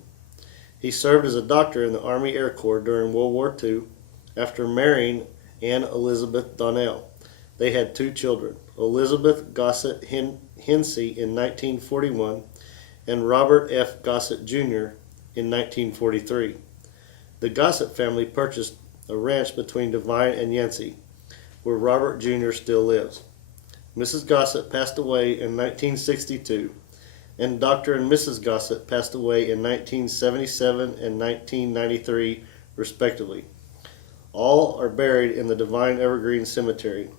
He served as a doctor in the Army Air Corps during World War II after marrying Anne Elizabeth Donnell. They had 2 children, Elizabeth Gossett Hensey in 1941 and Robert F. Gossett Jr. in 1943. The Gossett family purchased a ranch between Devine and Yancey, where Robert Jr. still lives. Mrs. Gossett passed away in 1962, and Dr. and Mrs. Gossett passed away in 1977 and 1993, respectively. All are buried in the Devine Evergreen Cemetery.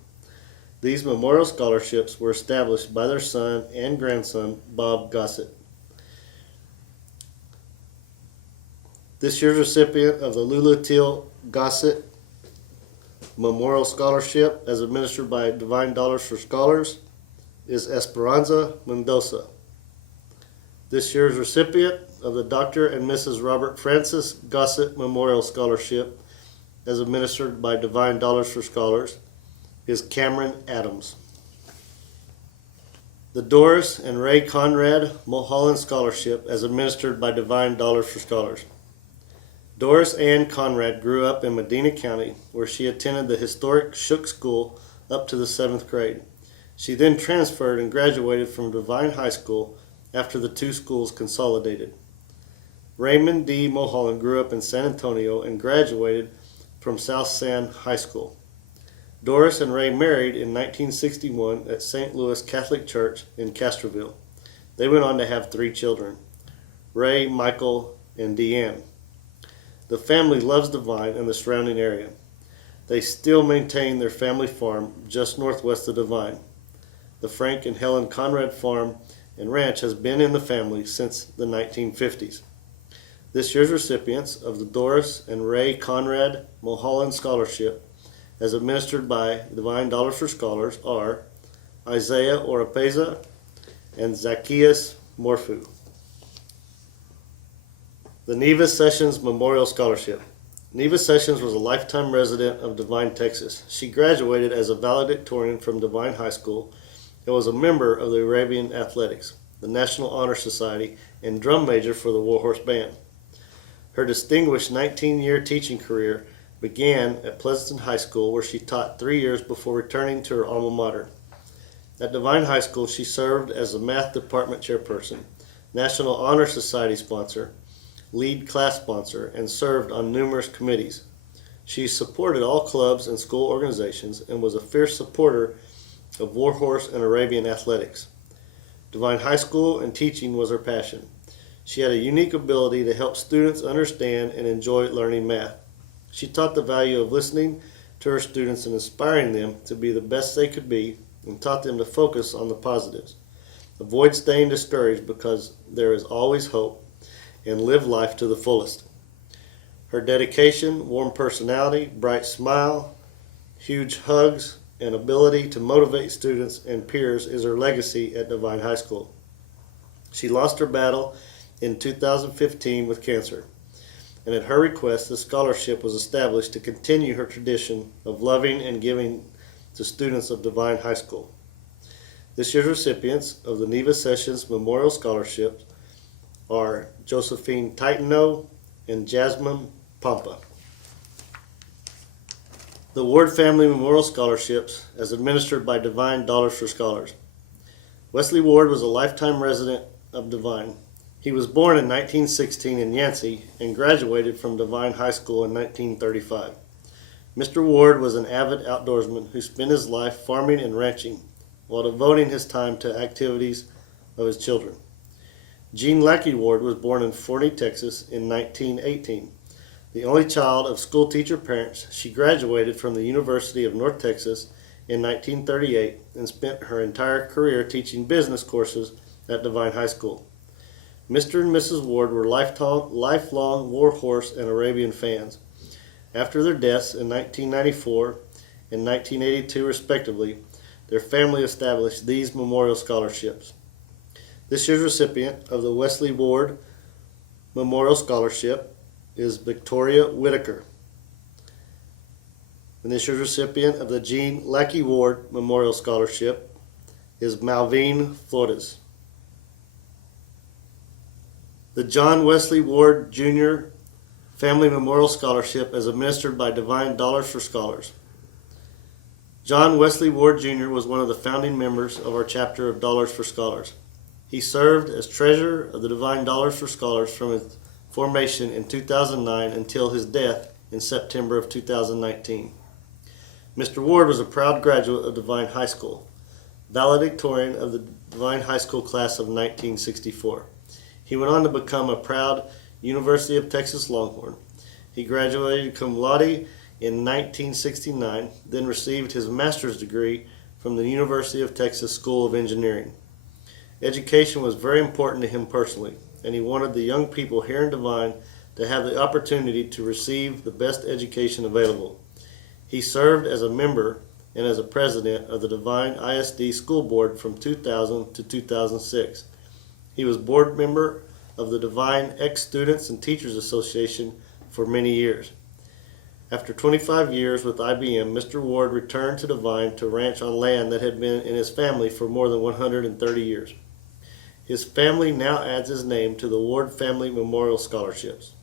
These memorial scholarships were established by their son and grandson, Bob Gossett. This year's recipient of the Lula Teal Gossett Memorial Scholarship, as administered by Devine Dollars for Scholars, is Esperanza Mendoza. This year's recipient of the Dr. and Mrs. Robert Francis Gossett Memorial Scholarship, as administered by Devine Dollars for Scholars, is Cameron Adams. The Doris and Ray Conrad Mulholland Scholarship, as administered by Devine Dollars for Scholars. Doris Ann Conrad grew up in Medina County, where she attended the historic Shook School up to the 7th grade. She then transferred and graduated from Devine High School after the 2 schools consolidated. Raymond D. Mulholland grew up in San Antonio and graduated from South San High School. Doris and Ray married in 1961 at St. Louis Catholic Church in Castroville. They went on to have 3 children, Ray, Michael, and Deanne. The family loves Devine and the surrounding area. They still maintain their family farm just northwest of Devine. The Frank and Helen Conrad farm and ranch has been in the family since the 1950s. This year's recipients of the Doris and Ray Conrad Mulholland Scholarship, as administered by Devine Dollars for Scholars, are Isaiah Oropeza and Zacchaeus Morfu. The Neva Sessions Memorial Scholarship. Neva Sessions was a lifetime resident of Devine, Texas. She graduated as a valedictorian from Devine High School and was a member of the Arabian Athletics, the National Honor Society, and drum major for the Warhorse Band. Her distinguished 19-year teaching career began at Pleasanton High School, where she taught 3 years before returning to her alma mater. At Devine High School, she served as a math department chairperson, National Honor Society sponsor, lead class sponsor, and served on numerous committees. She supported all clubs and school organizations and was a fierce supporter of Warhorse and Arabian athletics. Devine High School and teaching was her passion. She had a unique ability to help students understand and enjoy learning math. She taught the value of listening to her students and inspiring them to be the best they could be, and taught them to focus on the positives. Avoid staying discouraged because there is always hope, and live life to the fullest. Her dedication, warm personality, bright smile, huge hugs, and ability to motivate students and peers is her legacy at Devine High School. She lost her battle in 2015 with cancer, and at her request, the scholarship was established to continue her tradition of loving and giving to students of Devine High School. This year's recipients of the Neva Sessions Memorial Scholarship are Josephine Titano and Jasmine Pampa. The Ward Family Memorial Scholarships, as administered by Devine Dollars for Scholars. Wesley Ward was a lifetime resident of Devine. He was born in 1916 in Yancey and graduated from Devine High School in 1935. Mr. Ward was an avid outdoorsman who spent his life farming and ranching while devoting his time to activities of his children. Jean Lackey Ward was born in Forney, Texas in 1918. The only child of schoolteacher parents, she graduated from the University of North Texas in 1938 and spent her entire career teaching business courses at Devine High School. Mr. and Mrs. Ward were lifelong Warhorse and Arabian fans. After their deaths in 1994 and 1982 respectively, their family established these memorial scholarships. This year's recipient of the Wesley Ward Memorial Scholarship is Victoria Whitaker. And this year's recipient of the Jean Lackey Ward Memorial Scholarship is Malvin Flores. The John Wesley Ward Jr. Family Memorial Scholarship is administered by Devine Dollars for Scholars. John Wesley Ward Jr. was one of the founding members of our chapter of Dollars for Scholars. He served as treasurer of the Devine Dollars for Scholars from its formation in 2009 until his death in September of 2019. Mr. Ward was a proud graduate of Devine High School, valedictorian of the Devine High School class of 1964. He went on to become a proud University of Texas Longhorn. He graduated cum laude in 1969, then received his master's degree from the University of Texas School of Engineering. Education was very important to him personally, and he wanted the young people here in Devine to have the opportunity to receive the best education available. He served as a member and as a president of the Devine ISD School Board from 2000 to 2006. He was board member of the Devine Ex-Students and Teachers Association for many years. After 25 years with IBM, Mr. Ward returned to Devine to ranch on land that had been in his family for more than 130 years. His family now adds his name to the Ward Family Memorial Scholarships.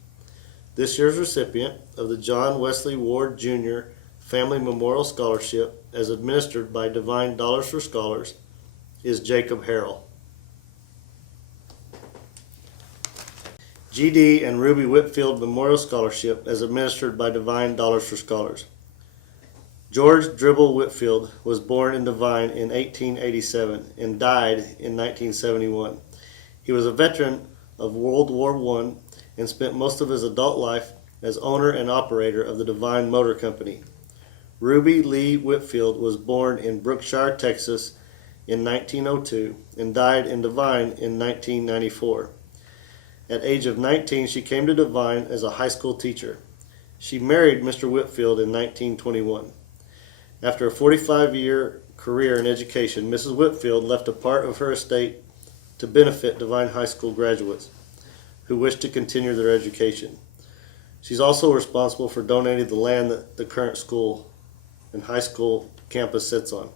This year's recipient of the John Wesley Ward Jr. Family Memorial Scholarship, as administered by Devine Dollars for Scholars, is Jacob Harrell. G.D. and Ruby Whitfield Memorial Scholarship, as administered by Devine Dollars for Scholars. George Dribble Whitfield was born in Devine in 1887 and died in 1971. He was a veteran of World War I and spent most of his adult life as owner and operator of the Devine Motor Company. Ruby Lee Whitfield was born in Brookshire, Texas in 1902 and died in Devine in 1994. At age of 19, she came to Devine as a high school teacher. She married Mr. Whitfield in 1921. After a 45-year career in education, Mrs. Whitfield left a part of her estate to benefit Devine High School graduates who wish to continue their education. She's also responsible for donating the land that the current school and high school campus sits on.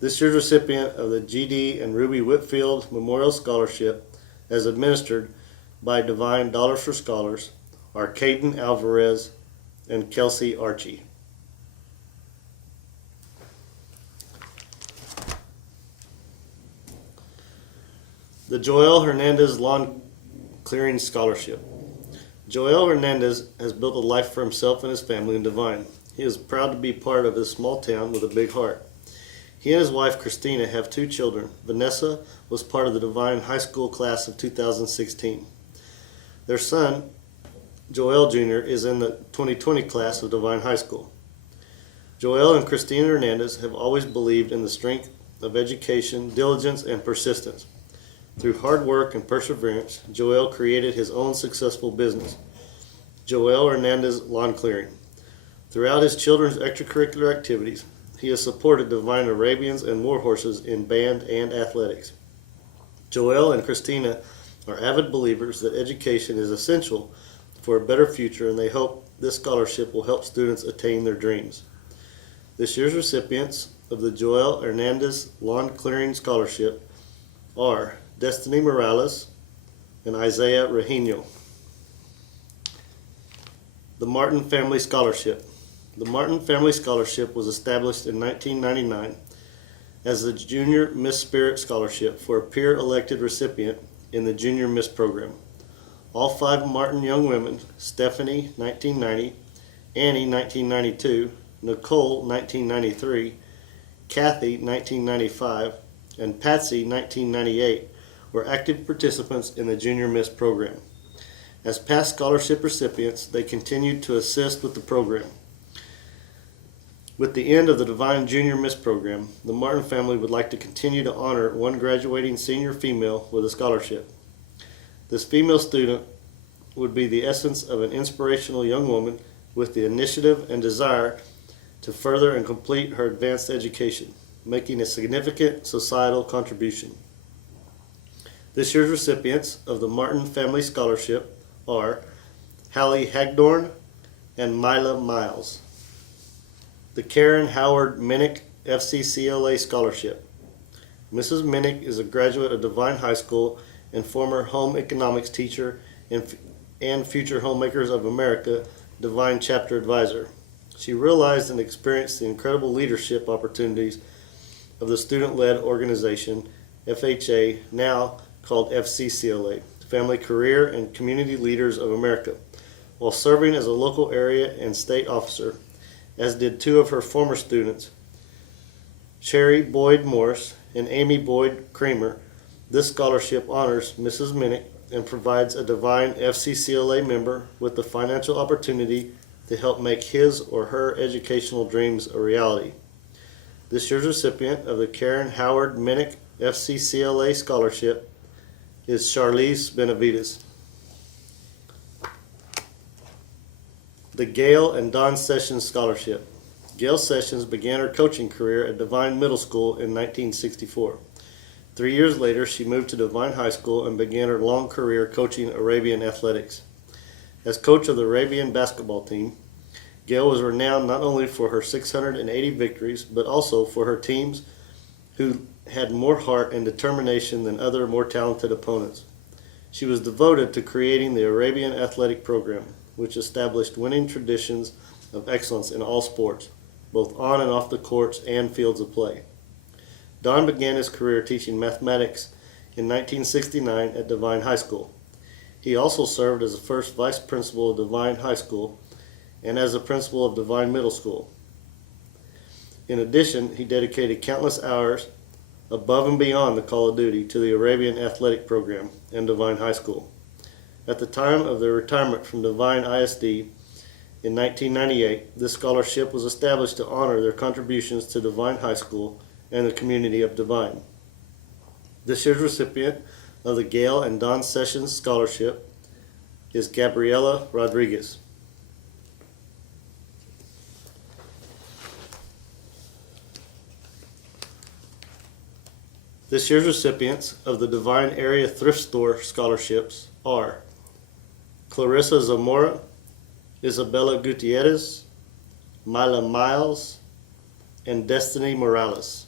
This year's recipient of the G.D. and Ruby Whitfield Memorial Scholarship, as administered by Devine Dollars for Scholars, are Caden Alvarez and Kelsey Archie. The Joel Hernandez Lawn Clearing Scholarship. Joel Hernandez has built a life for himself and his family in Devine. He is proud to be part of this small town with a big heart. He and his wife Christina have 2 children. Vanessa was part of the Devine High School class of 2016. Their son, Joel Jr. is in the 2020 class of Devine High School. Joel and Christina Hernandez have always believed in the strength of education, diligence, and persistence. Through hard work and perseverance, Joel created his own successful business, Joel Hernandez Lawn Clearing. Throughout his children's extracurricular activities, he has supported Devine Arabians and Warhorses in band and athletics. Joel and Christina are avid believers that education is essential for a better future, and they hope this scholarship will help students attain their dreams. This year's recipients of the Joel Hernandez Lawn Clearing Scholarship are Destiny Morales and Isaiah Regino. The Martin Family Scholarship. The Martin Family Scholarship was established in 1999 as the Junior Miss Spirit Scholarship for a peer-elected recipient in the Junior Miss program. All 5 Martin young women, Stephanie, 1990, Annie, 1992, Nicole, 1993, Kathy, 1995, and Patsy, 1998, were active participants in the Junior Miss program. As past scholarship recipients, they continued to assist with the program. With the end of the Devine Junior Miss program, the Martin family would like to continue to honor one graduating senior female with a scholarship. This female student would be the essence of an inspirational young woman with the initiative and desire to further and complete her advanced education, making a significant societal contribution. This year's recipients of the Martin Family Scholarship are Hallie Hagdorn and Mila Miles. The Karen Howard Minnick FCCLA Scholarship. Mrs. Minnick is a graduate of Devine High School and former home economics teacher and Future Homemakers of America Devine Chapter Advisor. She realized and experienced the incredible leadership opportunities of the student-led organization, FHA, now called FCCLA, Family Career and Community Leaders of America, while serving as a local area and state officer, as did 2 of her former students, Sherry Boyd Morse and Amy Boyd Kramer. This scholarship honors Mrs. Minnick and provides a Devine FCCLA member with the financial opportunity to help make his or her educational dreams a reality. This year's recipient of the Karen Howard Minnick FCCLA Scholarship is Charlize Benavidez. The Gail and Don Sessions Scholarship. Gail Sessions began her coaching career at Devine Middle School in 1964. 3 years later, she moved to Devine High School and began her long career coaching Arabian athletics. As coach of the Arabian basketball team, Gail was renowned not only for her 680 victories, but also for her teams who had more heart and determination than other more talented opponents. She was devoted to creating the Arabian athletic program, which established winning traditions of excellence in all sports, both on and off the courts and fields of play. Don began his career teaching mathematics in 1969 at Devine High School. He also served as the first vice principal of Devine High School and as the principal of Devine Middle School. In addition, he dedicated countless hours above and beyond the call of duty to the Arabian athletic program and Devine High School. At the time of their retirement from Devine ISD in 1998, this scholarship was established to honor their contributions to Devine High School and the community of Devine. This year's recipient of the Gail and Don Sessions Scholarship is Gabriela Rodriguez. This year's recipients of the Devine Area Thrift Store Scholarships are Clarissa Zamora, Isabella Gutierrez, Mila Miles, and Destiny Morales.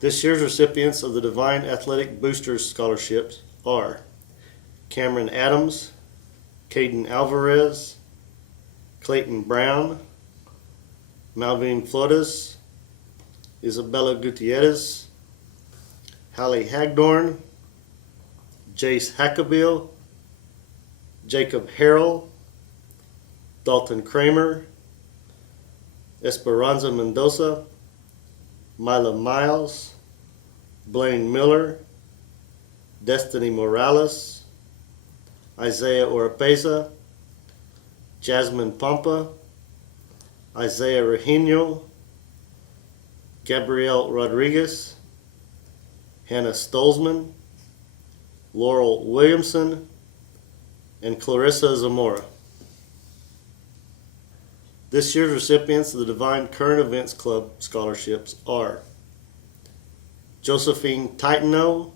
This year's recipients of the Devine Athletic Boosters Scholarships are Cameron Adams, Caden Alvarez, Clayton Brown, Malvin Flores, Isabella Gutierrez, Hallie Hagdorn, Jace Hackabill, Jacob Harrell, Dalton Kramer, Esperanza Mendoza, Mila Miles, Blaine Miller, Destiny Morales, Isaiah Oropeza, Jasmine Pampa, Isaiah Regino, Gabrielle Rodriguez, Hannah Stolzman, Laurel Williamson, and Clarissa Zamora. This year's recipients of the Devine Current Events Club scholarships are Josephine Titano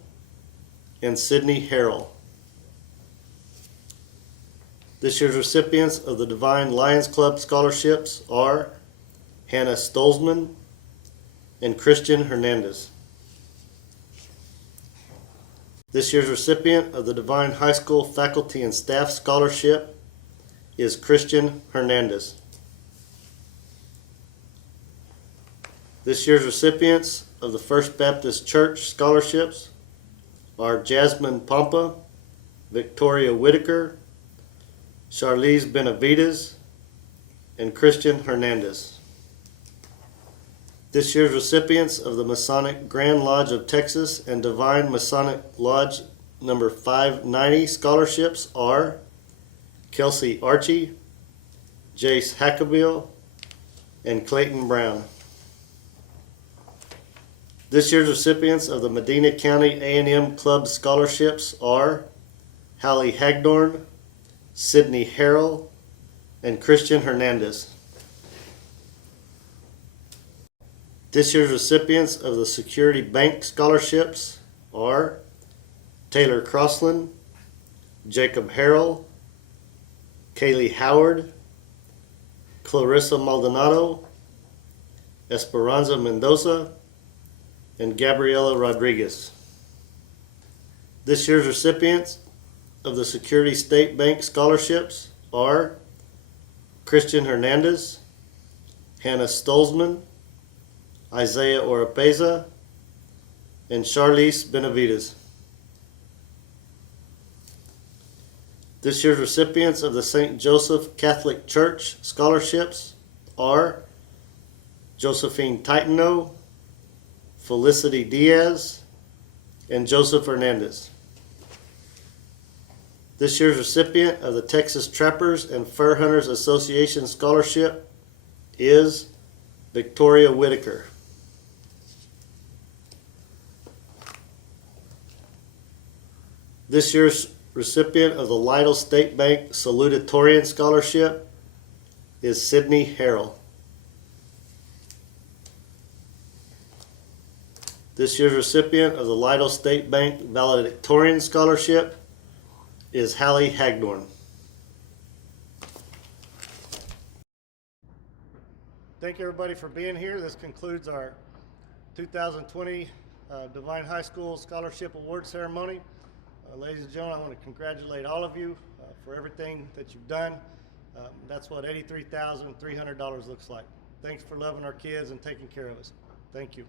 and Sydney Harrell. This year's recipients of the Devine Lions Club scholarships are Hannah Stolzman and Christian Hernandez. This year's recipient of the Devine High School Faculty and Staff Scholarship is Christian Hernandez. This year's recipients of the First Baptist Church scholarships are Jasmine Pampa, Victoria Whitaker, Charlize Benavidez, and Christian Hernandez. This year's recipients of the Masonic Grand Lodge of Texas and Devine Masonic Lodge number 590 scholarships are Kelsey Archie, Jace Hackabill, and Clayton Brown. This year's recipients of the Medina County A&M Club scholarships are Hallie Hagdorn, Sydney Harrell, and Christian Hernandez. This year's recipients of the Security Bank scholarships are Taylor Crossland, Jacob Harrell, Kaylee Howard, Clarissa Maldonado, Esperanza Mendoza, and Gabriela Rodriguez. This year's recipients of the Security State Bank scholarships are Christian Hernandez, Hannah Stolzman, Isaiah Oropeza, and Charlize Benavidez. This year's recipients of the St. Joseph Catholic Church scholarships are Josephine Titano, Felicity Diaz, and Joseph Hernandez. This year's recipient of the Texas Trappers and Fur Hunters Association Scholarship is Victoria Whitaker. This year's recipient of the Lytle State Bank Salutatorian Scholarship is Sydney Harrell. This year's recipient of the Lytle State Bank Valedictorian Scholarship is Hallie Hagdorn. Thank you everybody for being here. This concludes our 2020 Devine High School Scholarship Award Ceremony. Ladies and gentlemen, I want to congratulate all of you for everything that you've done. That's what $83,300 looks like. Thanks for loving our kids and taking care of us. Thank you.